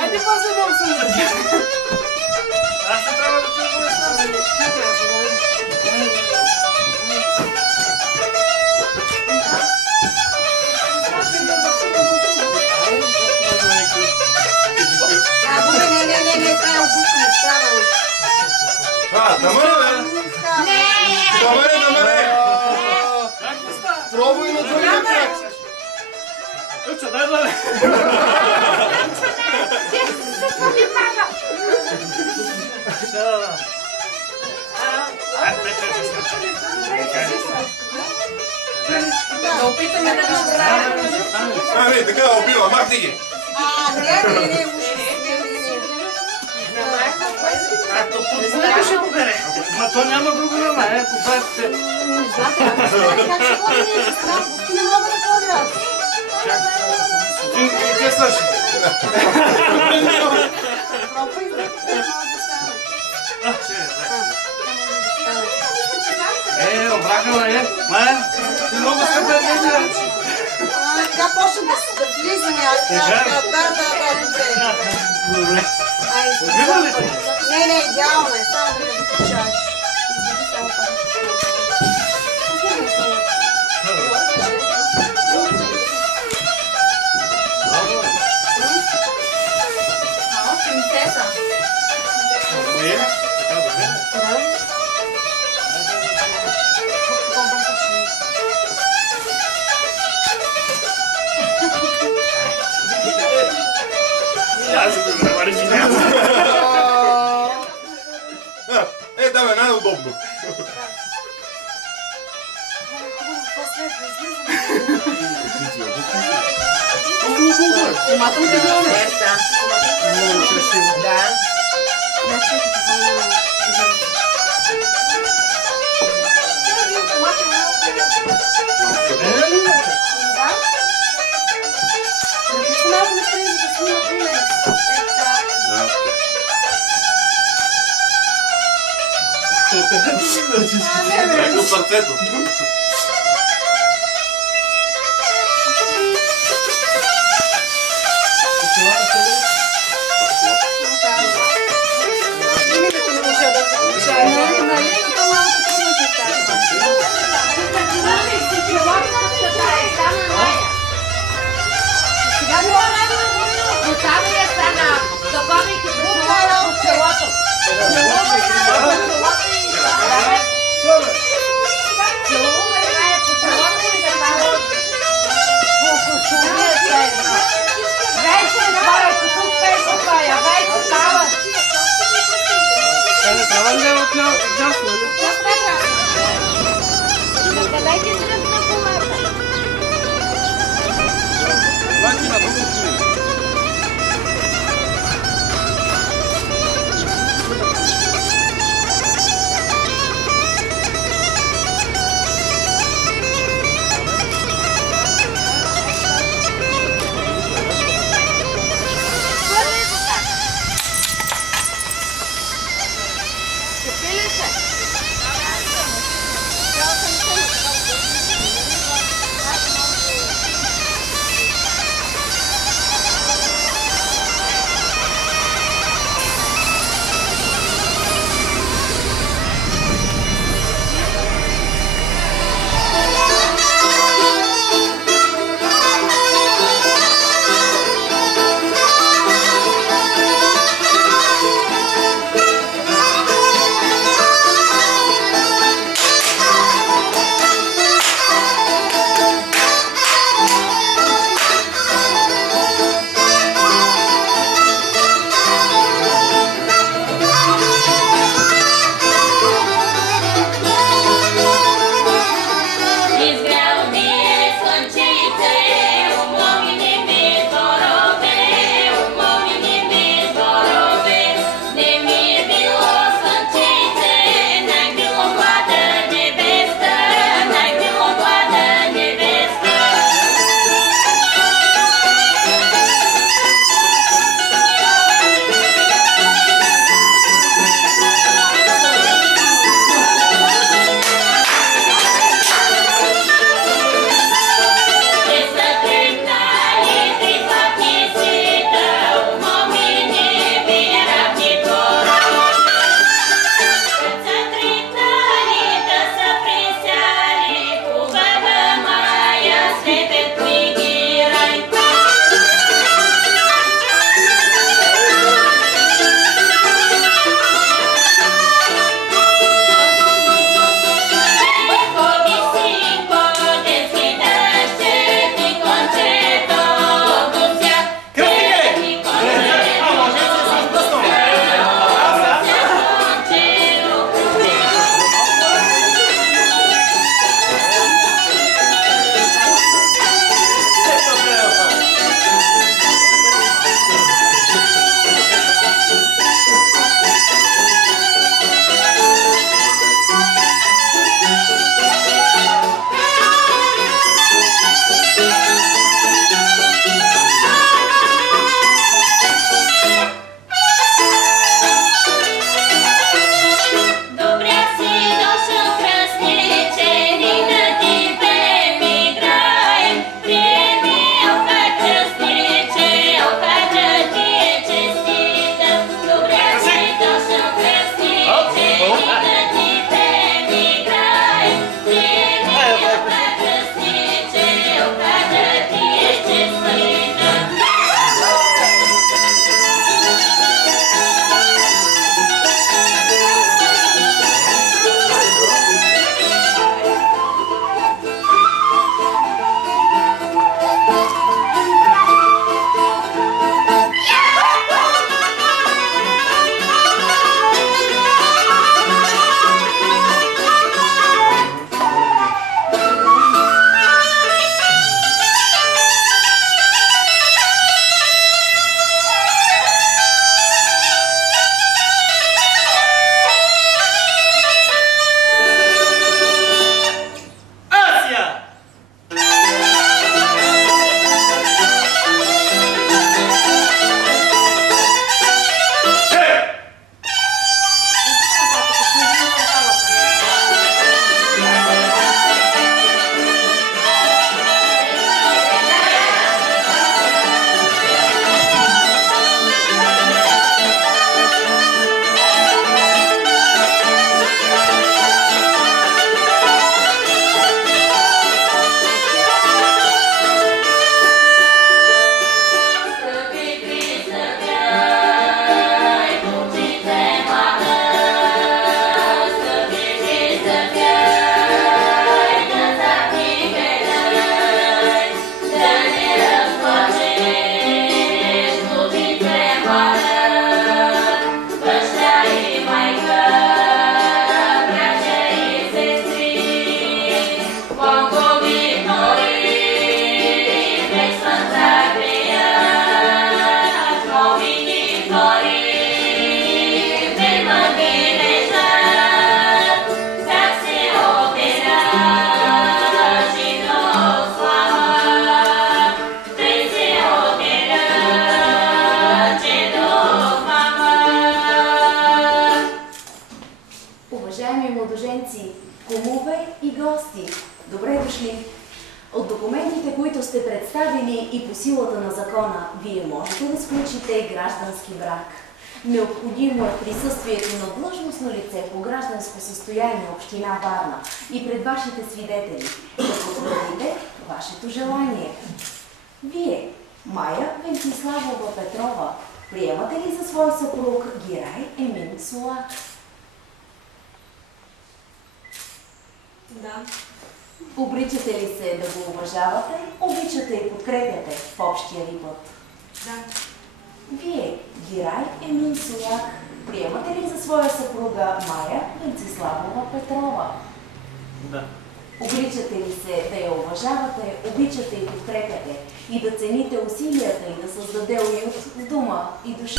Айде после да обсъждате. Аз не трябва да чуя Не, това е обукане, става. Тамара, бе! Тамаре! Пробуй на другия крак! Юча, дай да. Да опитаме да направим. Не, така убива, махни ги! Не. Знаете, ще го бере. Ма то няма друго nama, покажете. Не знате, как ще ходим ние с транспорт? Не мога да ходя. Ти къде свърши? Пробвай да може да стане. Обрагала е. Ти много скъпа е вечера. Така почна да влизаме. Добре. Убива ли те? Не, идеално е. Само да ме докачаш. Изведи само принцеса. Така добре. Аз се превариш и няма. Да бе, най-удобно. Уматам да било места. Много красиво. Да. Леко сърцето. Уважаеми младоженци, кумове и гости, добре дошли! От документите, които сте представили и по силата на закона, вие можете да сключите граждански брак. Необходимо е присъствието на длъжностно лице по гражданско състояние община Варна и пред вашите свидетели да потвърдите вашето желание. Вие, Майя Венциславова Петрова, приемате ли за свой съпруг Гирай Емин Солак? Да. Обичате ли се да го уважавате, обичате и подкрепяте в общия ви път? Да. Вие, Гирай Емин Солак, приемате ли за своя съпруга Майя Венциславова Петрова? Да. Обичате ли се да я уважавате, обичате и подкрепяте и да цените усилията и да създаде уют в дума и душа?